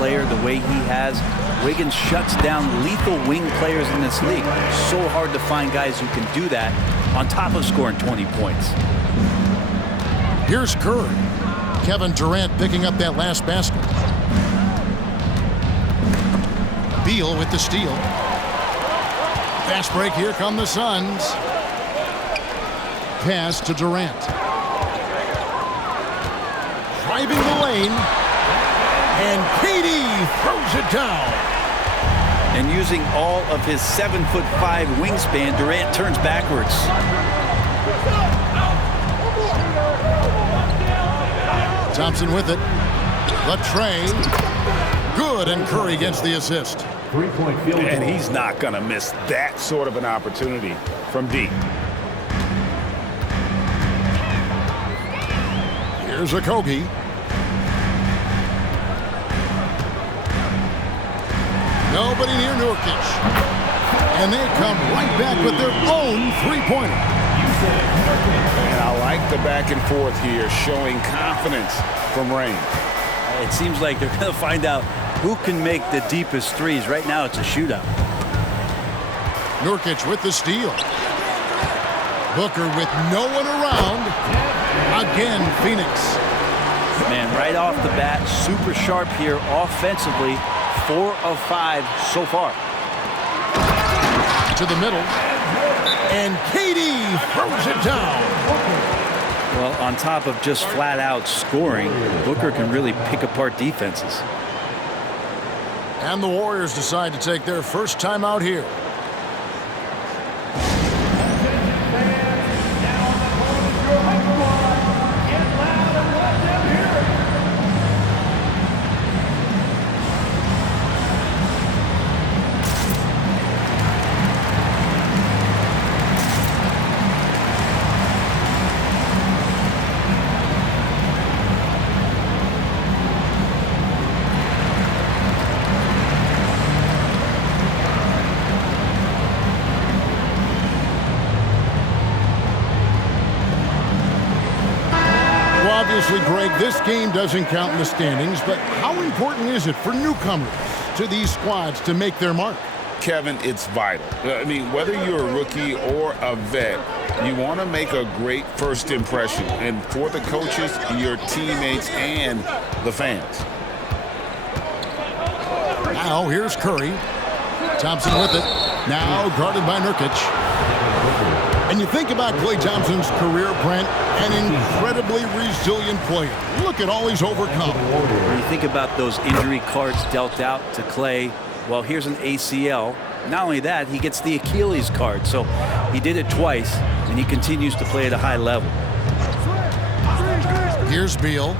player the way he has, Wiggins shuts down lethal wing players in this league. So hard to find guys who can do that on top of scoring 20 points. Here's Curry. Kevin Durant picking up that last basket. Beal with the steal. Fast break. Here come the Suns. Pass to Durant. Driving the lane. And KD throws it down. And using all of his 7'5" wingspan, Durant turns backwards. Thompson with it. The tray. Good, and Curry gets the assist. Three-point field goal. And he's not going to miss that sort of an opportunity from deep. Here's Okogie. Nobody near Nurkic. And they come right back with their own three-pointer. And I like the back and forth here, showing confidence from Rain. It seems like they're going to find out who can make the deepest threes. Right now, it's a shootout. Nurkic with the steal. Booker with no one around. Again, Phoenix. Man, right off the bat, super sharp here offensively. 4 of 5 so far. To the middle. And KD throws it down. Well, on top of just flat-out scoring, Booker can really pick apart defenses. And the Warriors decide to take their first time out here. Obviously, Greg, this game doesn't count in the standings, but how important is it for newcomers to these squads to make their mark? Kevin, it's vital. I mean, whether you're a rookie or a vet, you want to make a great first impression. And for the coaches, your teammates, and the fans. Now, here's Curry. Thompson with it. Now guarded by Nurkic. And you think about Klay Thompson's career, Brent, an incredibly resilient player. Look at all he's overcome. When you think about those injury cards dealt out to Klay, well, here's an ACL. Not only that, he gets the Achilles card. So he did it twice, and he continues to play at a high level. Here's Beal.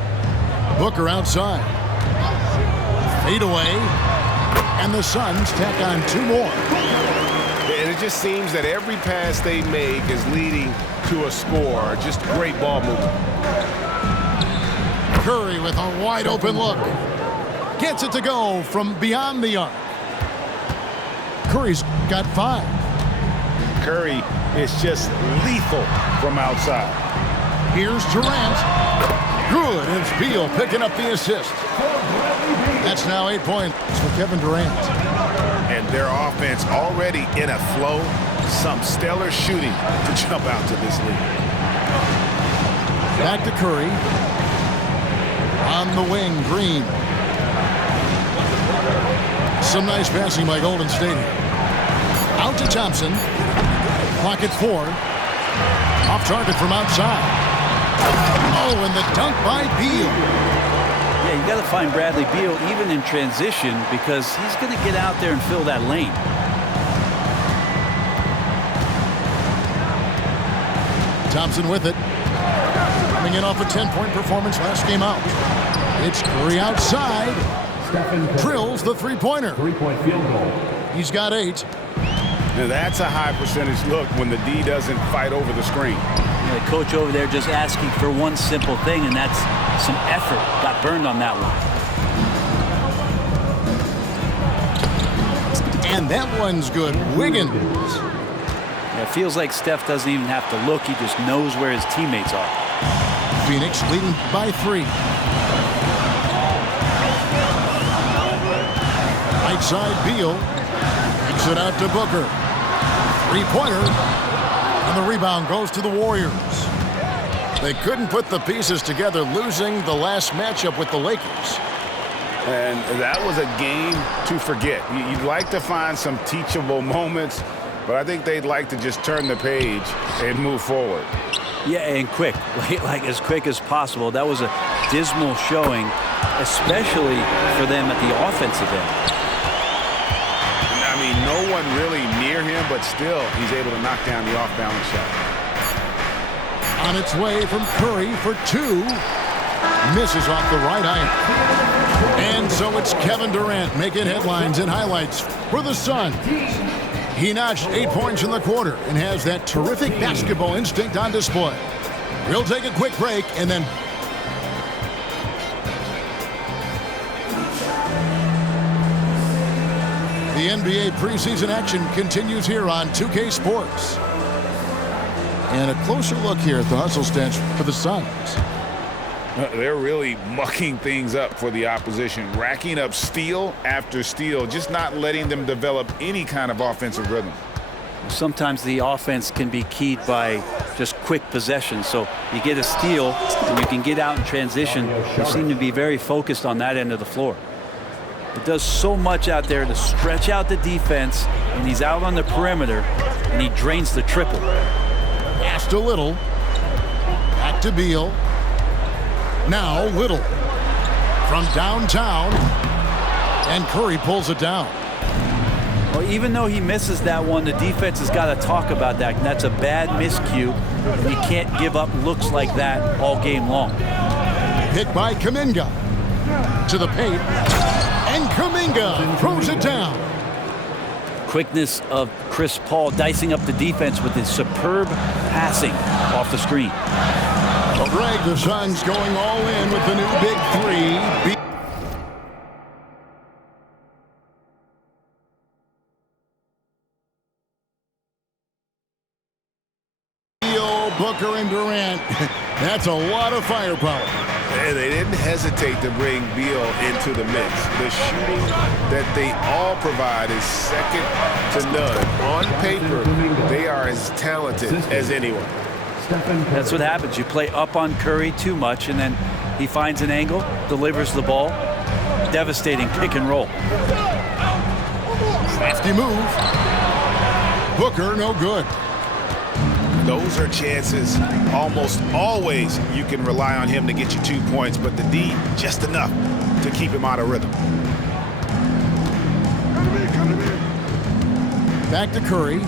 Booker outside. Fade away. And the Suns tack on 2 more. And it just seems that every pass they make is leading to a score. Just great ball movement. Curry with a wide open look. Gets it to go from beyond the arc. Curry's got 5. Curry is just lethal from outside. Here's Durant. Good. It's Beal picking up the assist. That's now 8 points for Kevin Durant. And their offense already in a flow. Some stellar shooting to jump out to this league. Back to Curry. On the wing, Green. Some nice passing by Golden State. Out to Thompson. Clock at 4. Off target from outside. Oh, and the dunk by Beal. Yeah, you got to find Bradley Beal even in transition because he's going to get out there and fill that lane. Thompson with it. Coming in off a 10-point performance last game out. It's Curry outside. Drills the three-pointer. Three-point field goal. He's got 8. Now that's a high percentage look when the D doesn't fight over the screen. The coach over there just asking for one simple thing, and that's some effort. Got burned on that one. And that one's good. Wiggins. Yeah, it feels like Steph doesn't even have to look. He just knows where his teammates are. Phoenix leading by 3. Right side, Beal. Kicks it out to Booker. Three-pointer. And the rebound goes to the Warriors. They couldn't put the pieces together, losing the last matchup with the Lakers. And that was a game to forget. You'd like to find some teachable moments, but I think they'd like to just turn the page and move forward. Yeah, and quick, like as quick as possible. That was a dismal showing, especially for them at the offensive end. I mean, no one really near him, but still he's able to knock down the off-balance shot. On its way from Curry for two. Misses off the right iron. And so it's Kevin Durant making headlines and highlights for the Suns. He notched 8 points in the quarter and has that terrific basketball instinct on display. We'll take a quick break and then... The NBA preseason action continues here on 2K Sports. And a closer look here at the hustle stats for the Suns. They're really mucking things up for the opposition, racking up steal after steal, just not letting them develop any kind of offensive rhythm. Sometimes the offense can be keyed by just quick possession. So you get a steal and you can get out in transition. They seem to be very focused on that end of the floor. It does so much out there to stretch out the defense, and he's out on the perimeter and he drains the triple. Passed a Little. Back to Beal. Now Little from downtown, and Curry pulls it down. Well, even though he misses that one, the defense has got to talk about that, and that's a bad miscue. You can't give up looks like that all game long. Hit by Kuminga to the paint, and Kuminga throws it down. Quickness of Chris Paul dicing up the defense with his superb passing off the screen. Well, Greg, the Suns going all in with the new big three. Beal, Booker, and Durant. That's a lot of firepower. And they didn't hesitate to bring Beal into the mix. The shooting that they all provide is second to none. On paper, they are as talented as anyone. That's what happens. You play up on Curry too much, and then he finds an angle, delivers the ball. Devastating pick and roll. Crafty move. Booker, no good. Those are chances. Almost always you can rely on him to get you 2 points, but the D, just enough to keep him out of rhythm. Back to Curry.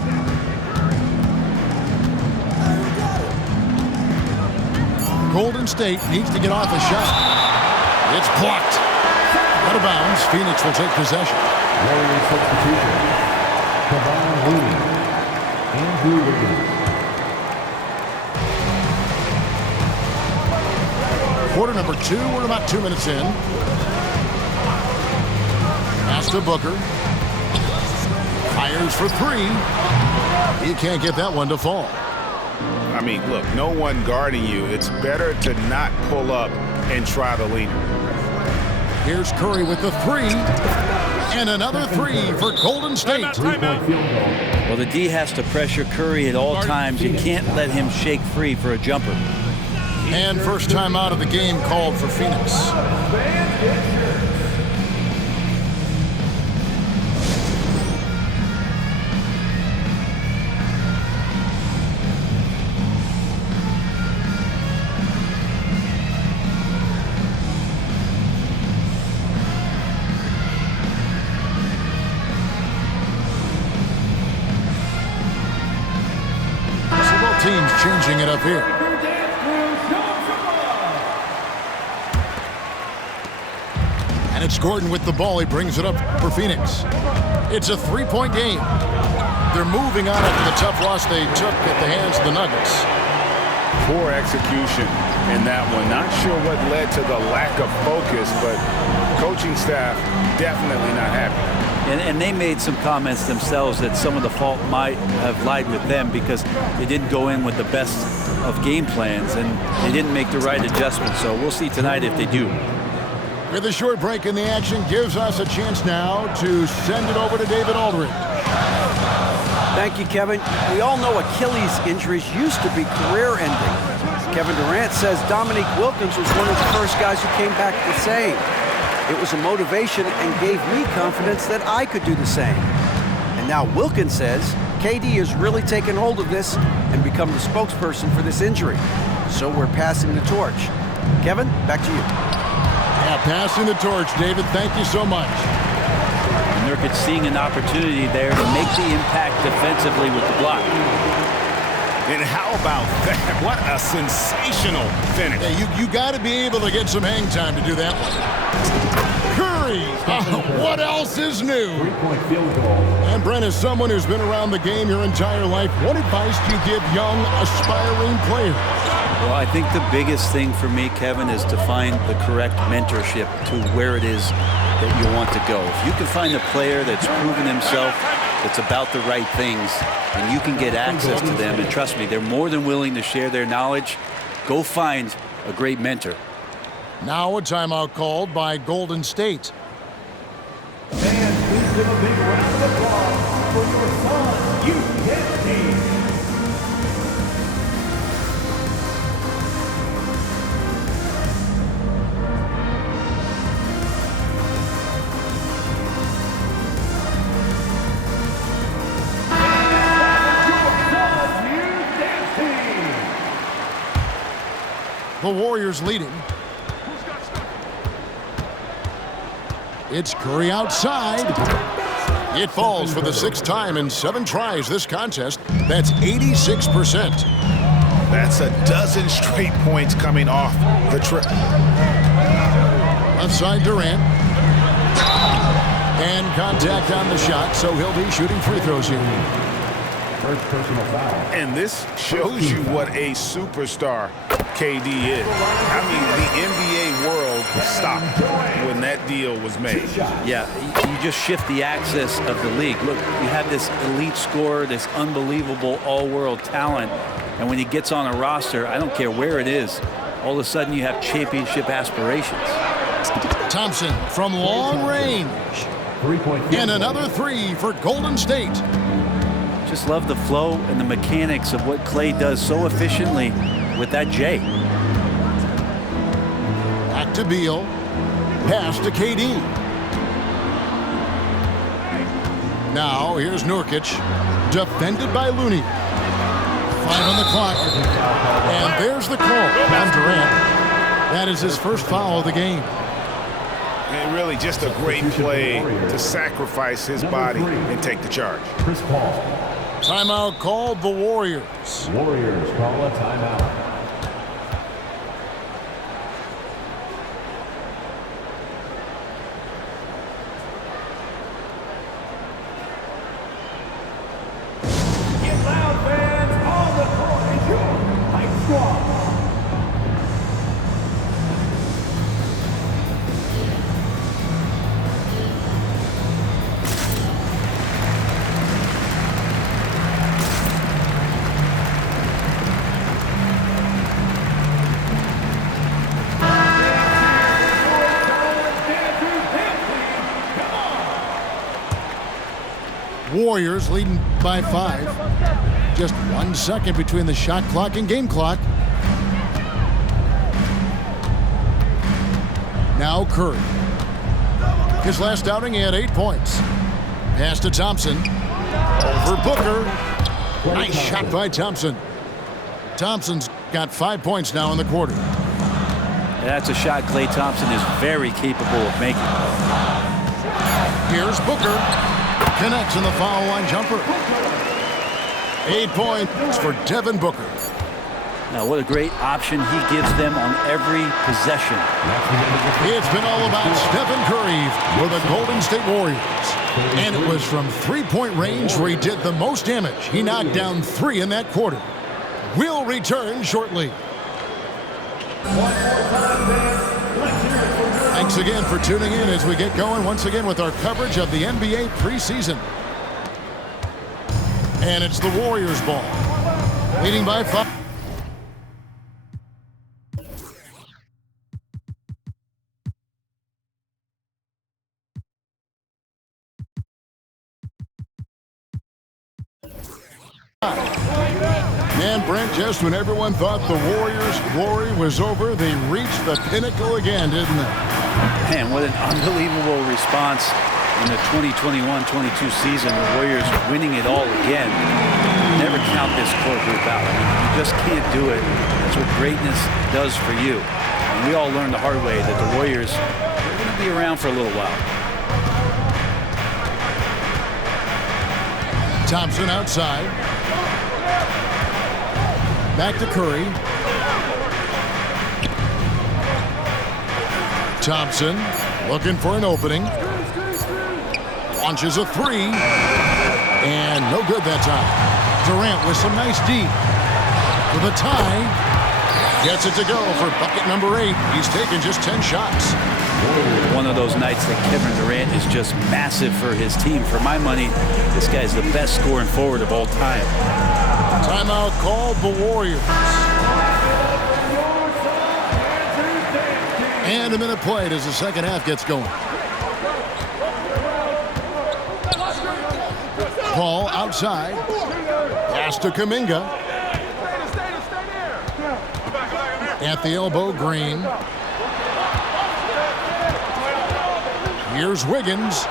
Golden State needs to get off a shot. It's blocked. Out of bounds. Phoenix will take possession. Warriors substitution. Kevon Looney. Andrew Wiggins. Quarter number 2. We're about 2 minutes in. Pass to Booker. Fires for three. He can't get that one to fall. I mean, look, no one guarding you. It's better to not pull up and try the leaner. Here's Curry with the three. And another three for Golden State. Well, the D has to pressure Curry at all times. You can't let him shake free for a jumper. And first time out of the game called for Phoenix. Teams changing it up here. And it's Gordon with the ball. He brings it up for Phoenix. It's a three-point game. They're moving on after the tough loss they took at the hands of the Nuggets. Poor execution in that one. Not sure what led to the lack of focus, but coaching staff definitely not happy. And they made some comments themselves that some of the fault might have lied with them because they didn't go in with the best of game plans and they didn't make the right adjustments. So we'll see tonight if they do. With a short break in the action, gives us a chance now to send it over to David Aldridge. Thank you, Kevin. We all know Achilles injuries used to be career-ending. Kevin Durant says Dominique Wilkins was one of the first guys who came back the same. It was a motivation and gave me confidence that I could do the same. And now Wilkins says KD has really taken hold of this and become the spokesperson for this injury. So we're passing the torch. Kevin, back to you. Yeah, passing the torch, David. Thank you so much. Nurkic seeing an opportunity there to make the impact defensively with the block. And how about that? What a sensational finish. Yeah, you got to be able to get some hang time to do that one. Curry! What else is new? 3-point field goal. And Brent, as someone who's been around the game your entire life, what advice do you give young, aspiring players? Well, I think the biggest thing for me, Kevin, is to find the correct mentorship to where it is that you want to go. If you can find a player that's proven himself, that's about the right things, and you can get access to them, and trust me, they're more than willing to share their knowledge. Go find a great mentor. Now a timeout called by Golden State. And please give a big round of applause for your son, UKT. The Warriors leading. It's Curry outside. It falls for the 6th time in 7 tries this contest. That's 86%. That's a dozen straight points coming off the trip. Left side Durant. And contact on the shot, so he'll be shooting free throws here. First personal foul. And this shows you what a superstar KD is. I mean, the NBA world stopped when that deal was made. Yeah, you just shift the axis of the league. Look, you have this elite scorer, this unbelievable all-world talent, and when he gets on a roster, I don't care where it is, all of a sudden you have championship aspirations. Thompson from long range. 3-point field And goal. another 3 for Golden State. Just love the flow and the mechanics of what Clay does so efficiently with that J. Back to Beal. Pass to KD. Now here's Nurkic. Defended by Looney. 5 on the clock. And there's the call on Durant. That is his first foul of the game. And really just a great play to sacrifice his body and take the charge. Chris Paul. Timeout called the Warriors. Warriors call a timeout. Get loud, fans! On the court is your Hype Squad. Warriors leading by 5. Just 1 second between the shot clock and game clock. Now Curry. His last outing, he had 8 points. Pass to Thompson. Over Booker. Nice shot by Thompson. Thompson's got 5 points now in the quarter. And that's a shot Klay Thompson is very capable of making. Here's Booker. Connects in the foul line jumper. 8 points for Devin Booker. Now, what a great option he gives them on every possession. It's been all about Stephen Curry for the Golden State Warriors. And it was from 3-point range where he did the most damage. He knocked down 3 in that quarter. We'll return shortly. Thanks again for tuning in as we get going once again with our coverage of the NBA preseason. And it's the Warriors ball. Leading by 5. And Brent, just when everyone thought the Warriors' glory was over, they reached the pinnacle again, didn't they? Man, what an unbelievable response in the 2021-22 season. The Warriors winning it all again. Never count this core group out. I mean, you just can't do it. That's what greatness does for you. And we all learned the hard way that the Warriors are going to be around for a little while. Thompson outside. Back to Curry. Thompson looking for an opening. Launches a three. And no good that time. Durant with some nice deep. For the tie. Gets it to go for bucket number 8. He's taken just 10 shots. One of those nights that Kevin Durant is just massive for his team. For my money, this guy's the best scoring forward of all time. Timeout called the Warriors. And a minute played as the second half gets going. Paul outside. Pass to Kuminga. At the elbow, Green. Here's Wiggins.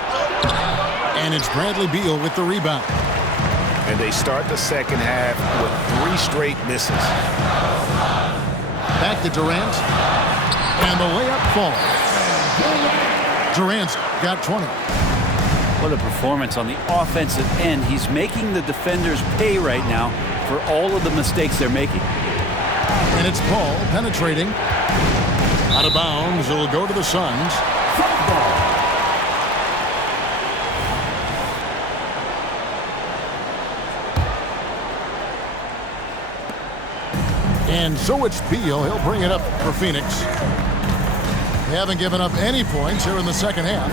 And it's Bradley Beal with the rebound. And they start the second half with 3 straight misses. Back to Durant. And the layup falls. Durant's got 20. What a performance on the offensive end. He's making the defenders pay right now for all of the mistakes they're making. And it's Paul penetrating. Out of bounds. It'll go to the Suns. And so it's Beal. He'll bring it up for Phoenix. They haven't given up any points here in the second half.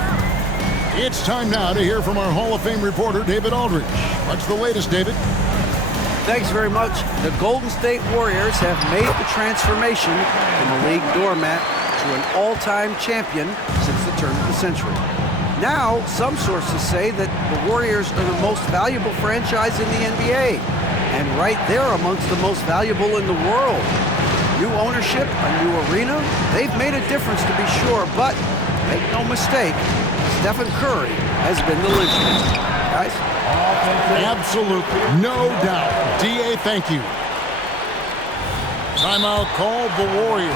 It's time now to hear from our Hall of Fame reporter, David Aldridge. What's the latest, David? Thanks very much. The Golden State Warriors have made the transformation from a league doormat to an all-time champion since the turn of the century. Now, some sources say that the Warriors are the most valuable franchise in the NBA. And right there amongst the most valuable in the world. New ownership, a new arena, they've made a difference to be sure, but make no mistake, Stephen Curry has been the linchpin. Guys? Absolutely, no doubt. D.A., thank you. Timeout called the Warriors.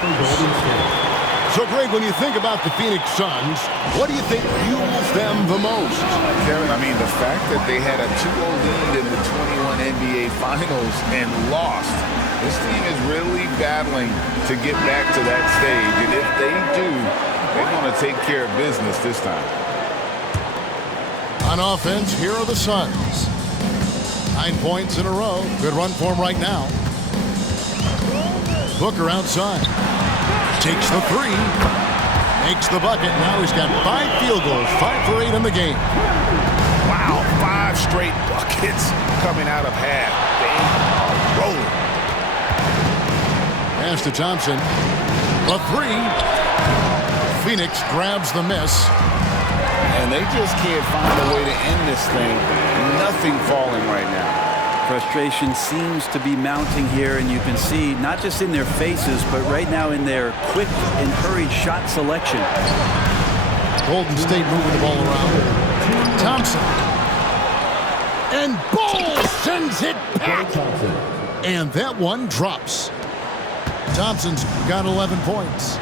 So, Greg, when you think about the Phoenix Suns, what do you think fuels them the most? Kevin, I mean, the fact that they had a 2-0 lead in the 21 NBA Finals and lost. This team is really battling to get back to that stage. And if they do, they're going to take care of business this time. On offense, here are the Suns. 9 points in a row. Good run for him right now. Booker outside. Takes the three. Makes the bucket. Now he's got 5 field goals. 5 for 8 in the game. Wow, 5 straight buckets coming out of half. They are rolling. Pass to Thompson. The three. Phoenix grabs the miss. And they just can't find a way to end this thing. Nothing falling right now. Frustration seems to be mounting here, and you can see not just in their faces, but right now in their quick and hurried shot selection. Golden State moving the ball around. Thompson. And Ball sends it back. And that one drops. Thompson's got 11 points.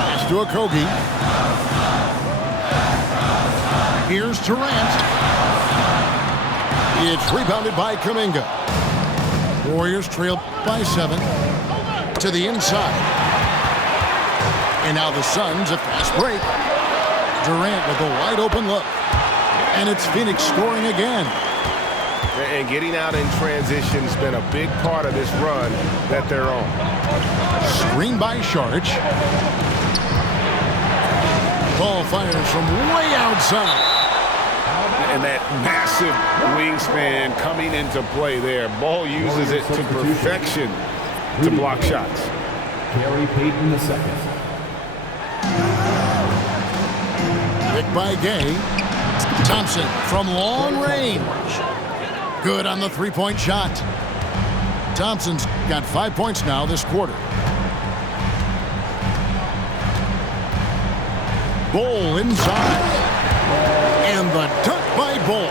Pass to Okogie. Here's Durant. It's rebounded by Kuminga. Warriors trail by 7 to the inside. And now the Suns a fast break. Durant with a wide open look. And it's Phoenix scoring again. And getting out in transition has been a big part of this run that they're on. Screen by Sharge. Ball fires from way outside. And that massive wingspan coming into play there. Ball uses it to perfection to block shots. Gary Payton II. Picked by Gay. Thompson from long range. Good on the three-point shot. Thompson's got 5 points now this quarter. Bol inside. And the dunk by Bol.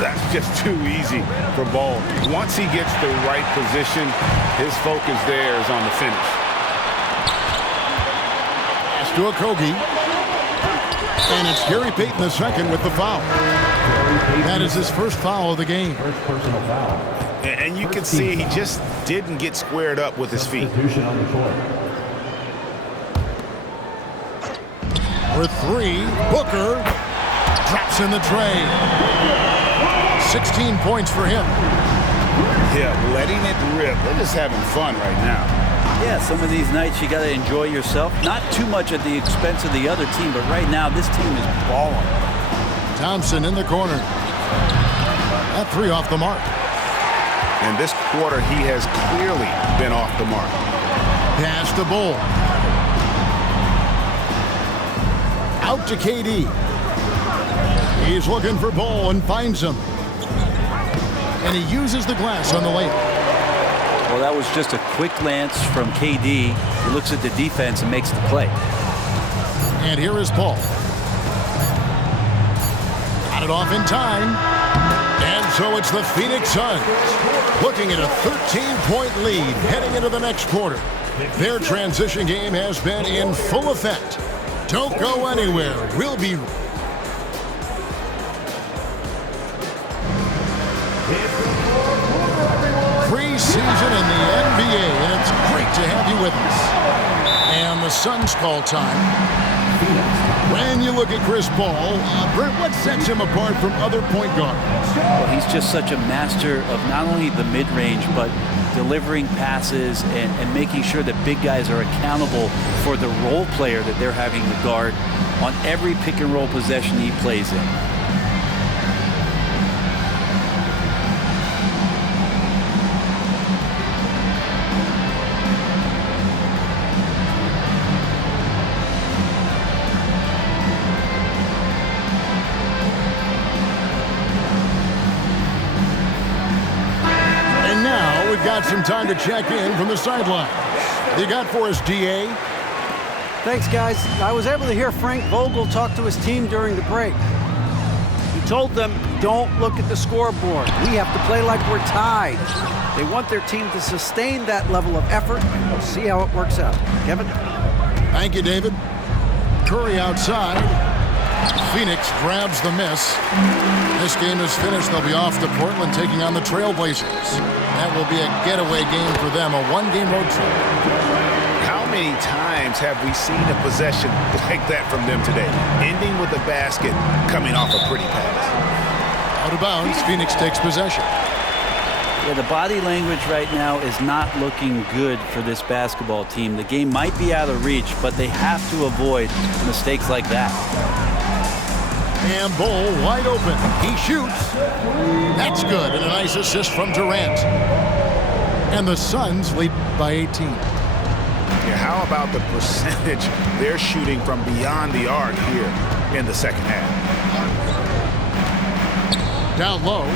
That's just too easy for Bol. Once he gets the right position, his focus there is on the finish. Pass to Okogie. And it's Gary Payton II with the foul. That is his first foul of the game. First personal foul. And you can see he just didn't get squared up with his feet. Substitution on the court. For three, Booker drops in the tray. 16 points for him. Yeah, letting it rip. They're just having fun right now. Yeah, some of these nights you got to enjoy yourself. Not too much at the expense of the other team, but right now this team is balling. Thompson in the corner. That three off the mark. And this quarter, he has clearly been off the mark. Pass to Bol. Out to KD. He's looking for Bol and finds him. And he uses the glass on the layup. Well, that was just a quick glance from KD. He looks at the defense and makes the play. And here is Bol. Got it off in time. And so it's the Phoenix Suns looking at a 13-point lead heading into the next quarter. Their transition game has been in full effect. Don't go anywhere. We'll be preseason in the NBA, and it's great to have you with us. And the Suns call time. When you look at Chris Paul, Brent, what sets him apart from other point guards? Well, he's just such a master of not only the mid-range, but delivering passes and making sure that big guys are accountable for the role player that they're having to guard on every pick-and-roll possession he plays in. Got some time to check in from the sideline. You got for us, DA? Thanks, guys. I was able to hear Frank Vogel talk to his team during the break. He told them, don't look at the scoreboard. We have to play like we're tied. They want their team to sustain that level of effort. We'll see how it works out. Kevin? Thank you, David. Curry outside. Phoenix grabs the miss. This game is finished. They'll be off to Portland taking on the Trailblazers. That will be a getaway game for them, a one-game road trip. How many times have we seen a possession like that from them today? Ending with a basket, coming off a pretty pass. Out of bounds, Phoenix takes possession. Yeah, the body language right now is not looking good for this basketball team. The game might be out of reach, but they have to avoid mistakes like that. And Bol wide open. He shoots. That's good. And a nice assist from Durant. And the Suns lead by 18. Yeah, how about the percentage they're shooting from beyond the arc here in the second half? Down low.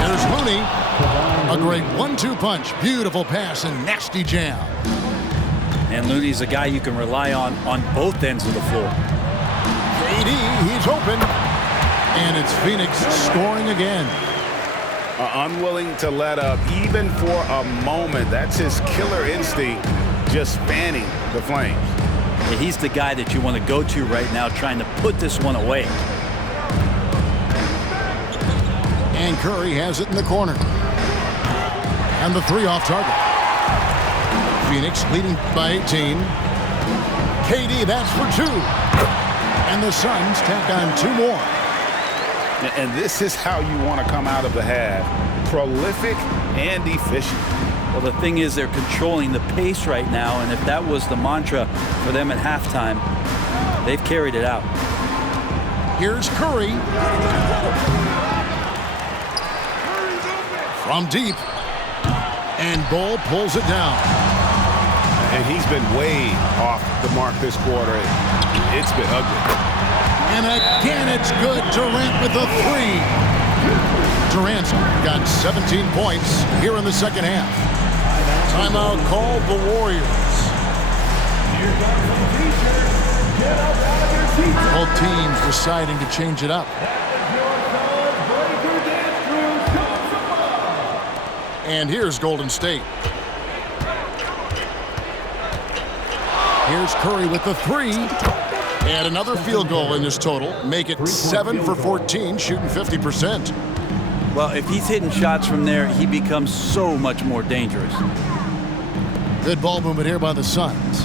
There's Looney. A great 1-2 punch. Beautiful pass and nasty jam. And Looney's a guy you can rely on both ends of the floor. KD, he's open. And it's Phoenix scoring again. Unwilling to let up even for a moment. That's his killer instinct, just fanning the flames. Yeah, he's the guy that you want to go to right now trying to put this one away. And Curry has it in the corner. And the three off target. Phoenix leading by 18. KD, that's for two. And the Suns tack on two more. And this is how you want to come out of the half. Prolific and efficient. Well, the thing is they're controlling the pace right now, and if that was the mantra for them at halftime, they've carried it out. Here's Curry. From deep. And Bol pulls it down. And he's been way off the mark this quarter. It's been ugly. And again, it's good. Durant with a three. Durant got 17 points here in the second half. Timeout called the Warriors. Here comes the teachers. Get up out of your seats. Both teams deciding to change it up. And here's Golden State. Here's Curry with the three. And another field goal in this total. Make it 7 for 14, shooting 50%. Well, if he's hitting shots from there, he becomes so much more dangerous. Good ball movement here by the Suns.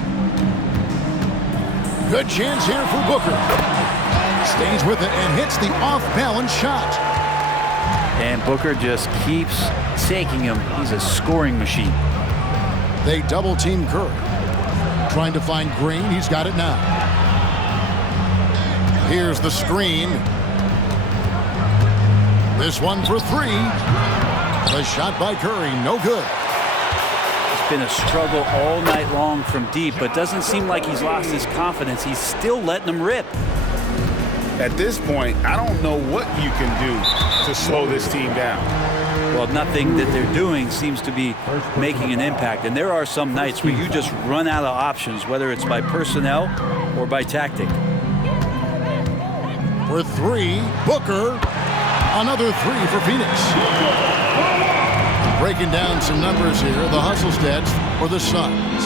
Good chance here for Booker. Stays with it and hits the off-balance shot. And Booker just keeps taking him. He's a scoring machine. They double-team Curry. Trying to find Green. He's got it now. Here's the screen. This one for three. The shot by Curry, no good. It's been a struggle all night long from deep, but doesn't seem like he's lost his confidence. He's still letting them rip. At this point, I don't know what you can do to slow this team down. Well, nothing that they're doing seems to be making an impact. And there are some nights where you just run out of options, whether it's by personnel or by tactic. For three, Booker. Another three for Phoenix. Breaking down some numbers here, the hustle stats for the Suns.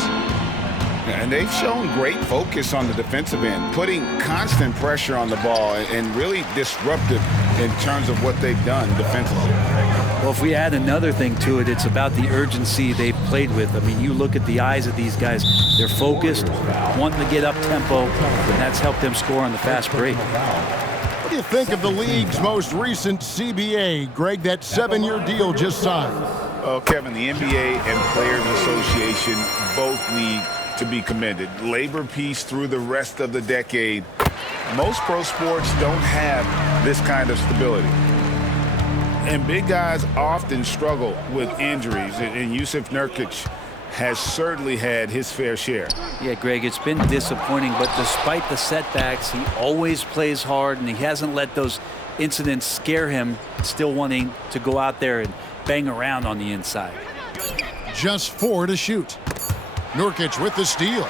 And they've shown great focus on the defensive end, putting constant pressure on the ball and really disruptive in terms of what they've done defensively. Well, if we add another thing to it, it's about the urgency they've played with. I mean, you look at the eyes of these guys. They're focused, wanting to get up tempo, and that's helped them score on the fast break. What do you think of the league's most recent CBA? Greg, that 7-year deal just signed. Oh, Kevin, the NBA and Players Association both need to be commended. Labor peace through the rest of the decade. Most pro sports don't have this kind of stability. And big guys often struggle with injuries, and Jusuf Nurkic has certainly had his fair share. Yeah, Greg, it's been disappointing, but despite the setbacks, he always plays hard, and he hasn't let those incidents scare him, still wanting to go out there and bang around on the inside. Just 4 to shoot. Nurkic with the steal.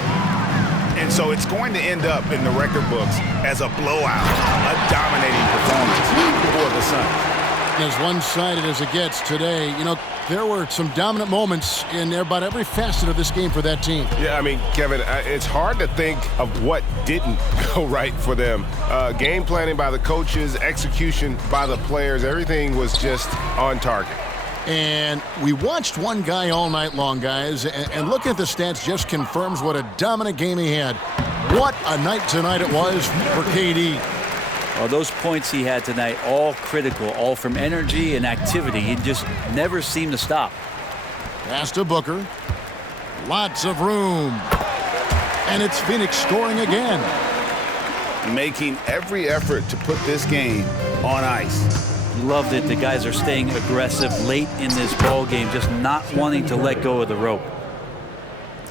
And so it's going to end up in the record books as a blowout, a dominating performance for the Suns. As one-sided as it gets today, you know, there were some dominant moments in about every facet of this game for that team. Yeah, I mean, Kevin, it's hard to think of what didn't go right for them. Game planning by the coaches, execution by the players, everything was just on target. And we watched one guy all night long, guys, and looking at the stats just confirms what a dominant game he had. What a night tonight it was for KD. Well, those points he had tonight, all critical, all from energy and activity. He just never seemed to stop. Pass to Booker. Lots of room. And it's Phoenix scoring again. Making every effort to put this game on ice. Love that the guys are staying aggressive late in this ball game, just not wanting to let go of the rope.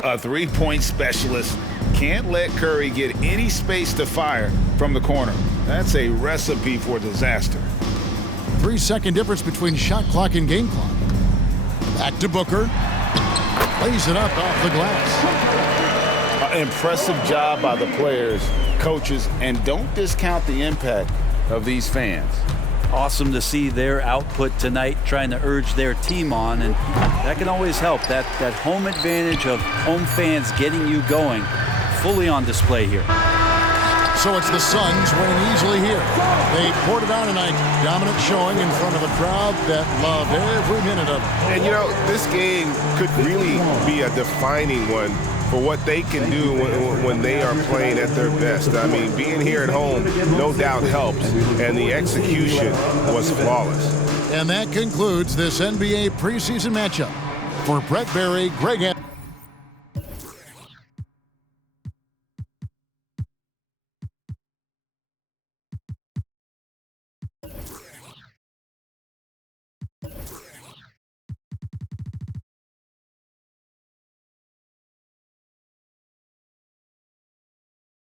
A three-point specialist can't let Curry get any space to fire from the corner. That's a recipe for disaster. 3-second difference between shot clock and game clock. Back to Booker. Lays it up off the glass. Impressive job by the players, coaches, and don't discount the impact of these fans. Awesome to see their output tonight, trying to urge their team on, and that can always help. That home advantage of home fans getting you going, fully on display here. So it's the Suns winning easily here. They poured it on tonight. Dominant showing in front of a crowd that loved every minute of it. And, you know, this game could really be a defining one for what they can do when they are playing at their best. I mean, being here at home no doubt helps, and the execution was flawless. And that concludes this NBA preseason matchup. For Brett Berry, Greg